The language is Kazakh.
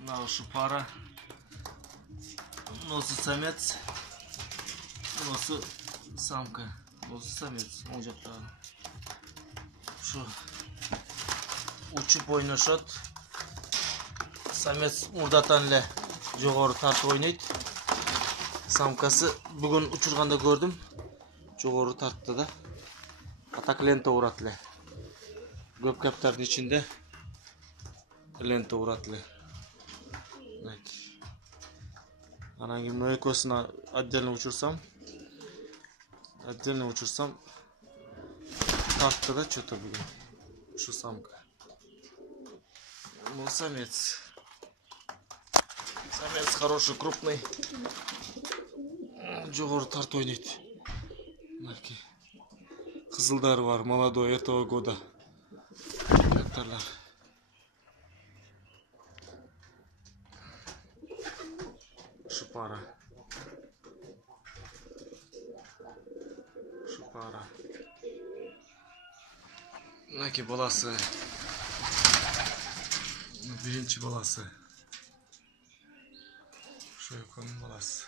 Мынау ушу пара. Носы самец. Носы самка. Носы самец. Оң жақтағы. Шу учуп ойношот. Самец мурдатан эле жогору тартып ойнойт. Самкасы бүгүн учурганда көрдүм. Жогору тартты да. Атак лента урат эле. Көп каптардын ичинде лента урат эле. Анан кийин мына экөөсүн отдельно учурсам тартты да что-то бүгүн. Ушу самка. Ну, самец. Самец хороший, крупный. Жогору тартып ойнойт. Мынакей. Кызылдары бар, молодой, этого года. Каптарлар. Шупара. Мынакей баласы. Биринчи баласы. Ошо экөөнүн баласы.